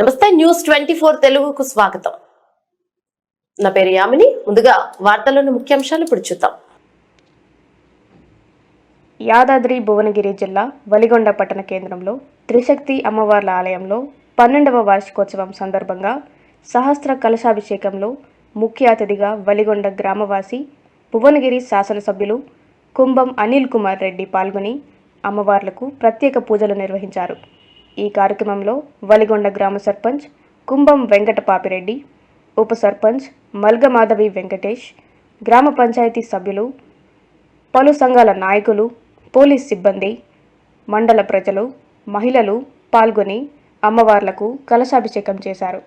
నమస్తే న్యూస్ 24 తెలుగుకు స్వాగతం. నా పేరు యామిని. ముందుగా వార్తల్లోని ముఖ్యాంశాలు ఇప్పుడు చూద్దాం. యాదాద్రి భువనగిరి జిల్లా వలిగొండ పట్టణ కేంద్రంలో త్రిశక్తి అమ్మవార్ల ఆలయంలో 12వ వార్షికోత్సవం సందర్భంగా సహస్ర కలశాభిషేకంలో ముఖ్య అతిథిగా వలిగొండ గ్రామవాసి భువనగిరి శాసనసభ్యులు కుంభం అనిల్ కుమార్ రెడ్డి పాల్గొని అమ్మవార్లకు ప్రత్యేక పూజలు నిర్వహించారు. ఈ కార్యక్రమంలో వలిగొండ గ్రామ సర్పంచ్ కుంభం వెంకటపాపిరెడ్డి, ఉప సర్పంచ్ మల్గమాధవి వెంకటేష్, గ్రామ పంచాయతీ సభ్యులు, పలు సంఘాల నాయకులు, పోలీస్ సిబ్బంది, మండల ప్రజలు, మహిళలు పాల్గొని అమ్మవార్లకు కలశాభిషేకం చేశారు.